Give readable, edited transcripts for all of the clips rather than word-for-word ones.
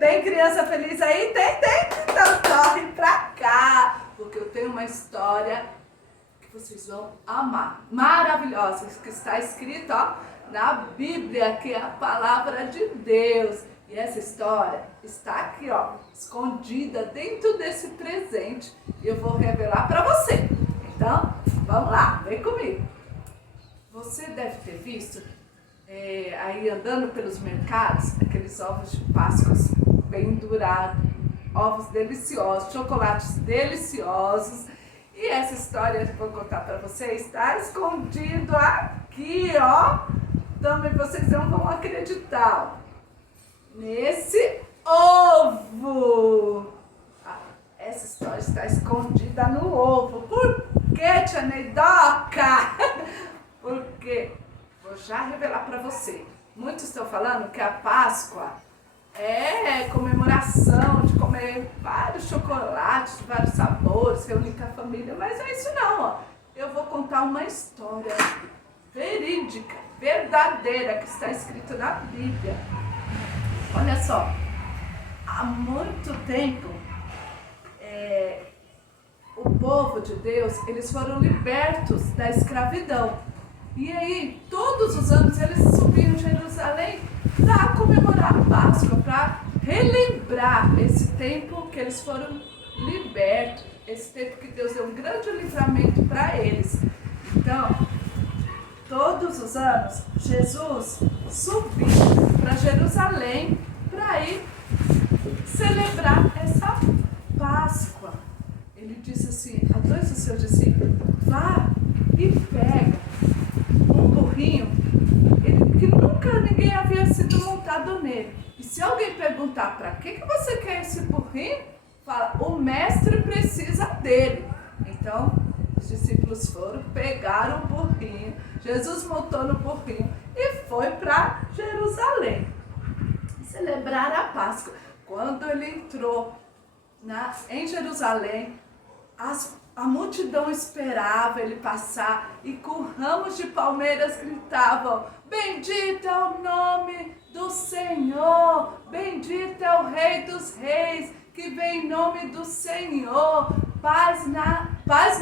Tem criança feliz aí? Tem. Então corre pra cá, porque eu tenho uma história que vocês vão amar. Maravilhosa, que está escrito, ó, na Bíblia, que é a palavra de Deus. E essa história está aqui, ó, escondida dentro desse presente. E eu vou revelar para você. Então, vamos lá, vem comigo. Você deve ter visto aí andando pelos mercados, aqueles ovos de Páscoa bem dourados, ovos deliciosos, chocolates deliciosos. E essa história que eu vou contar para vocês está escondido aqui, ó. Também vocês não vão acreditar, ó. Nesse ovo. Essa história está escondida no ovo. Por que, tia Neidoca? Porque vou já revelar para você. Muitos estão falando que a Páscoa é comemoração de comer vários chocolates de vários sabores, reunir com a família, mas é isso não, ó. Eu vou contar uma história verídica, verdadeira, que está escrito na Bíblia. Olha só, há muito tempo, o povo de Deus, eles foram libertos da escravidão. E aí, todos os anos, eles subiam em Jerusalém para comemorar a Páscoa, para relembrar esse tempo que eles foram libertos, esse tempo que Deus deu um grande livramento para eles. Então, todos os anos, Jesus subiu para Jerusalém para ir celebrar essa Páscoa. Ele disse assim a dois dos seus discípulos: vá e pega um burrinho que nunca ninguém havia sido montado nele. E se alguém perguntar para que você quer esse burrinho, fala: o mestre precisa dele. Então, os discípulos foram, pegaram o burrinho, Jesus montou no burrinho e foi para Jerusalém celebrar a Páscoa. Quando ele entrou em Jerusalém, a multidão esperava ele passar e com ramos de palmeiras gritavam: bendito é o nome do Senhor, bendito é o Rei dos Reis, que vem em nome do Senhor, paz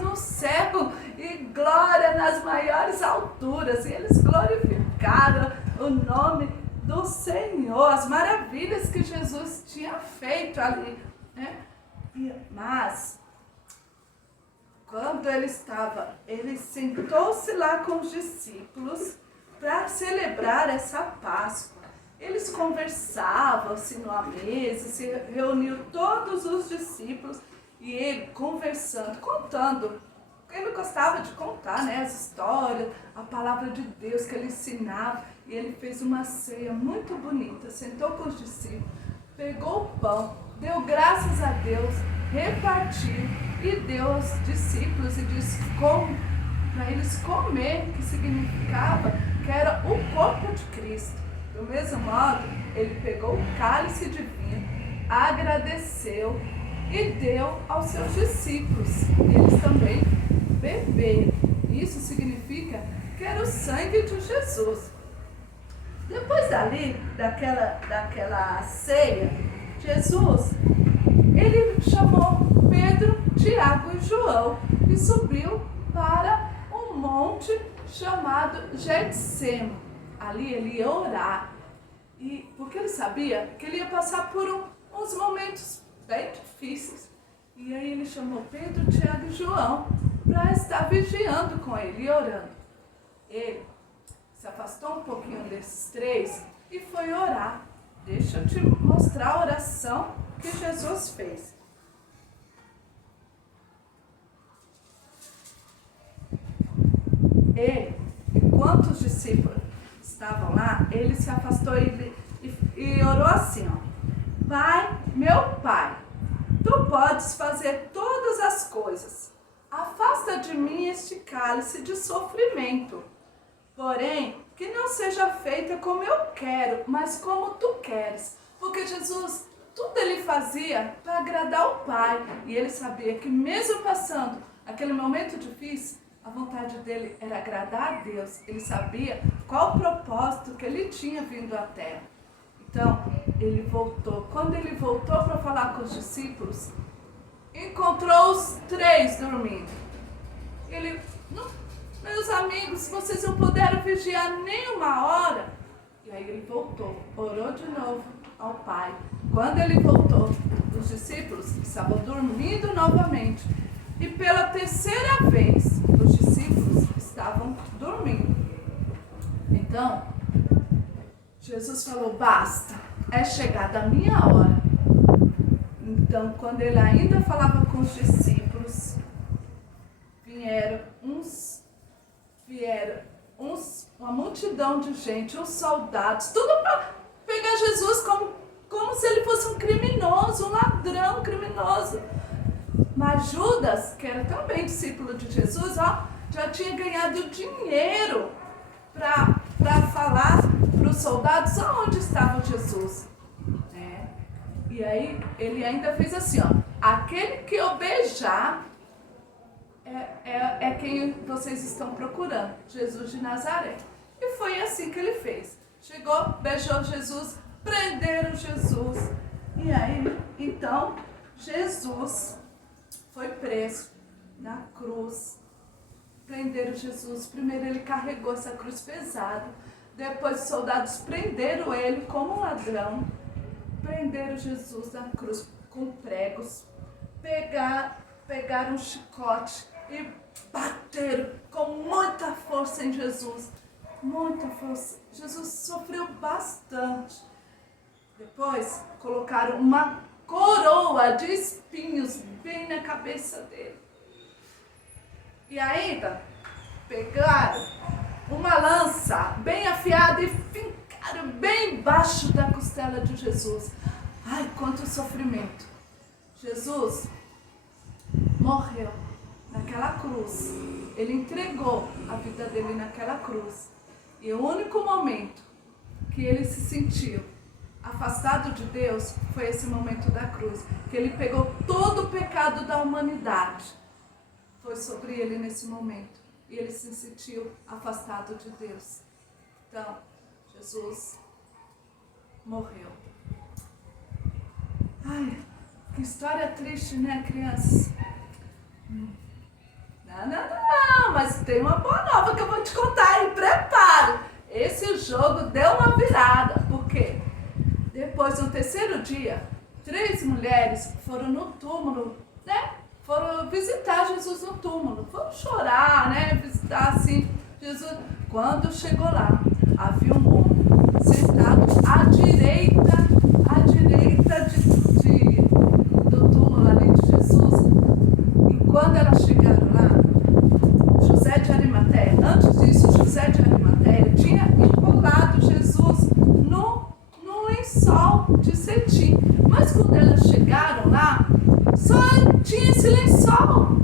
no céu e glória nas maiores alturas. E eles glorificaram o nome do Senhor, as maravilhas que Jesus tinha feito ali, né? Mas quando ele sentou-se lá com os discípulos para celebrar essa Páscoa. Eles conversavam assim numa mesa, se reuniu todos os discípulos e ele conversando, contando. Ele gostava de contar, né, as histórias, a palavra de Deus que ele ensinava. E ele fez uma ceia muito bonita, sentou com os discípulos, pegou o pão, deu graças a Deus, repartiu e deu aos discípulos e disse para eles comer, que significava que era o corpo de Cristo. Do mesmo modo, ele pegou o cálice de vinho, agradeceu e deu aos seus discípulos. Eles também beberam. Isso significa que era o sangue de Jesus. Depois daquela ceia, Jesus, ele chamou Pedro, Tiago e João e subiu para um monte chamado Getsêmani. Ali ele ia orar, porque ele sabia que ele ia passar por uns momentos bem difíceis. E aí ele chamou Pedro, Tiago e João para estar vigiando com ele e orando. Ele se afastou um pouquinho desses três e foi orar. Deixa eu te mostrar a oração que Jesus fez. Ele, enquanto os discípulos estavam lá, ele se afastou e orou assim, ó: Pai, meu Pai, Tu podes fazer todas as coisas. Afasta de mim este cálice de sofrimento. Porém, que não seja feita como eu quero, mas como Tu queres. Porque Jesus, tudo ele fazia para agradar o Pai. E ele sabia que mesmo passando aquele momento difícil, a vontade dele era agradar a Deus. Ele sabia qual o propósito que ele tinha vindo à Terra. Então, ele voltou. Quando ele voltou para falar com os discípulos, encontrou os 3 dormindo. Ele, meus amigos, vocês não puderam vigiar nem uma hora. E aí ele voltou, orou de novo ao Pai. Quando ele voltou, os discípulos estavam dormindo novamente. E pela 3ª vez, os discípulos estavam dormindo. Então, Jesus falou, basta, é chegada a minha hora. Então, quando ele ainda falava com os discípulos, vieram uma multidão de gente, uns soldados, tudo para pegar Jesus como se ele fosse um criminoso, um ladrão criminoso. Mas Judas, que era também discípulo de Jesus, já tinha ganhado dinheiro para falar para os soldados aonde estava Jesus. E aí ele ainda fez assim, aquele que eu beijar é quem vocês estão procurando, Jesus de Nazaré. E foi assim que ele fez. Chegou, beijou Jesus, prenderam Jesus. E aí, então, Jesus foi preso na cruz. Prenderam Jesus. Primeiro ele carregou essa cruz pesada. Depois os soldados prenderam ele como um ladrão. Prenderam Jesus na cruz com pregos. Pegaram um chicote e bateram com muita força em Jesus. Muita força. Jesus sofreu bastante. Depois colocaram uma coroa de espinhos bem na cabeça dele. E ainda pegaram uma lança bem afiada e fincaram bem embaixo da costela de Jesus. Ai, quanto sofrimento. Jesus morreu naquela cruz. Ele entregou a vida dele naquela cruz. E o único momento que ele se sentiu afastado de Deus foi esse momento da cruz. Que ele pegou todo o pecado da humanidade. Foi sobre ele nesse momento. E ele se sentiu afastado de Deus. Então, Jesus morreu. Ai, que história triste, né, crianças? Não, mas tem uma boa nova que eu vou te contar, e prepare. Esse jogo deu uma virada, porque depois, no 3º dia, 3 mulheres foram no túmulo, né? Foram visitar Jesus no túmulo, foram chorar, né? Visitar assim Jesus. Quando chegou lá, havia um homem sentado à direita do túmulo ali de Jesus. E quando elas chegaram lá, José de Arimateia, antes disso, José de Arimateia tinha enrolado Jesus no lençol de cetim. Mas quando elas chegaram lá, só tinha esse lençol.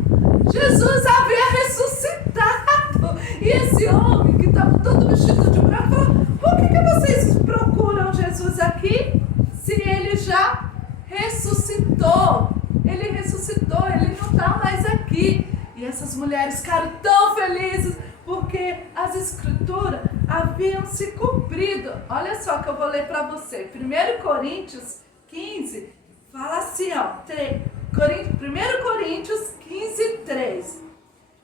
Jesus havia ressuscitado. E esse homem que estava todo vestido de branco falou, por que vocês procuram Jesus aqui se ele já ressuscitou? Ele ressuscitou, ele não está mais aqui. E essas mulheres ficaram tão felizes porque as escrituras haviam se cumprido. Olha só que eu vou ler para você. 1 Coríntios 15 fala assim, 1 Coríntios 15, 3.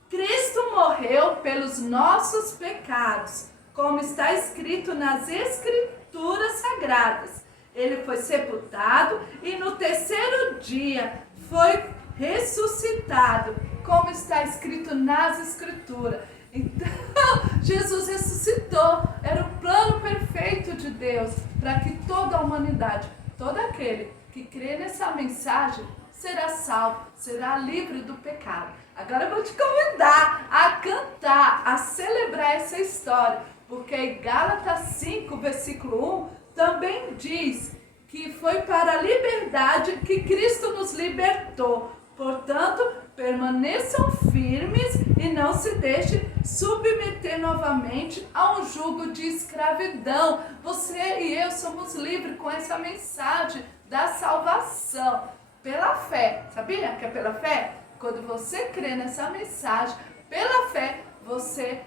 Cristo morreu pelos nossos pecados, como está escrito nas Escrituras Sagradas. Ele foi sepultado e no 3º dia foi ressuscitado, como está escrito nas Escrituras. Então, Jesus ressuscitou. Era o plano perfeito de Deus para que toda a humanidade, todo aquele que crê nessa mensagem, será salvo, será livre do pecado. Agora eu vou te convidar a cantar, a celebrar essa história, porque em Gálatas 5, versículo 1, também diz que foi para a liberdade que Cristo nos libertou. Portanto, permaneçam firmes e não se deixem submeter novamente a um jugo de escravidão. Você e eu somos livres com essa mensagem da salvação. Pela fé, sabia que é pela fé? Quando você crê nessa mensagem, pela fé, você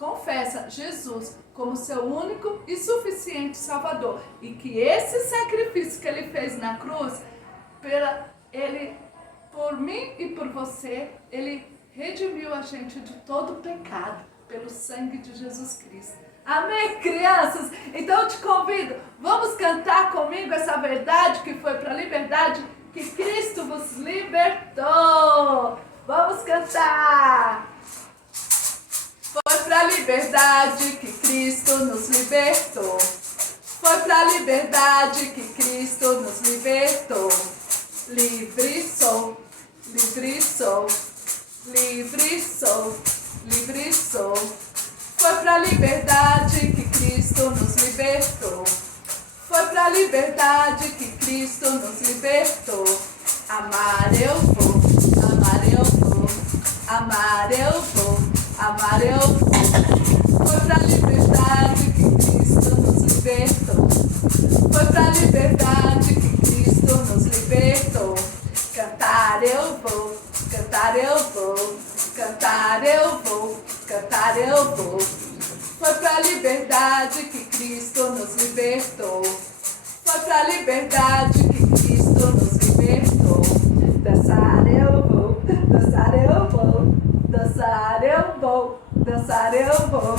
confessa Jesus como seu único e suficiente Salvador, e que esse sacrifício que ele fez na cruz, por mim e por você, ele redimiu a gente de todo pecado pelo sangue de Jesus Cristo. Amém, crianças? Então eu te convido, vamos cantar comigo essa verdade que foi para a liberdade que Cristo vos libertou. Vamos cantar! Foi pra liberdade que Cristo nos libertou. Foi pra liberdade que Cristo nos libertou. Livre sou, livre sou, livre sou, livre sou. Foi pra liberdade que Cristo nos libertou. Foi pra liberdade que Cristo nos libertou. Amar eu vou, amar eu vou, amar eu vou, amar eu vou. Foi pra liberdade que Cristo nos libertou. Foi pra liberdade que Cristo nos libertou. Cantar eu vou, cantar eu vou, cantar eu vou, cantar eu vou. Foi pra liberdade que Cristo nos libertou. Foi pra liberdade que Cristo nos libertou. Dançar eu vou, dançar eu vou, dançar eu vou, dançar eu vou.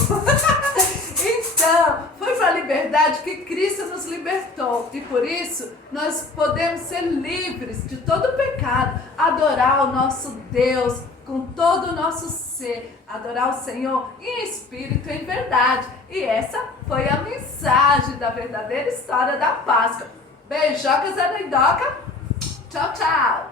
Então, foi pra liberdade que Cristo nos libertou. E por isso, nós podemos ser livres de todo pecado, adorar o nosso Deus com todo o nosso ser, adorar o Senhor em espírito e em verdade. E essa foi a mensagem da verdadeira história da Páscoa. Beijocas, Anindoca. Tchau, tchau.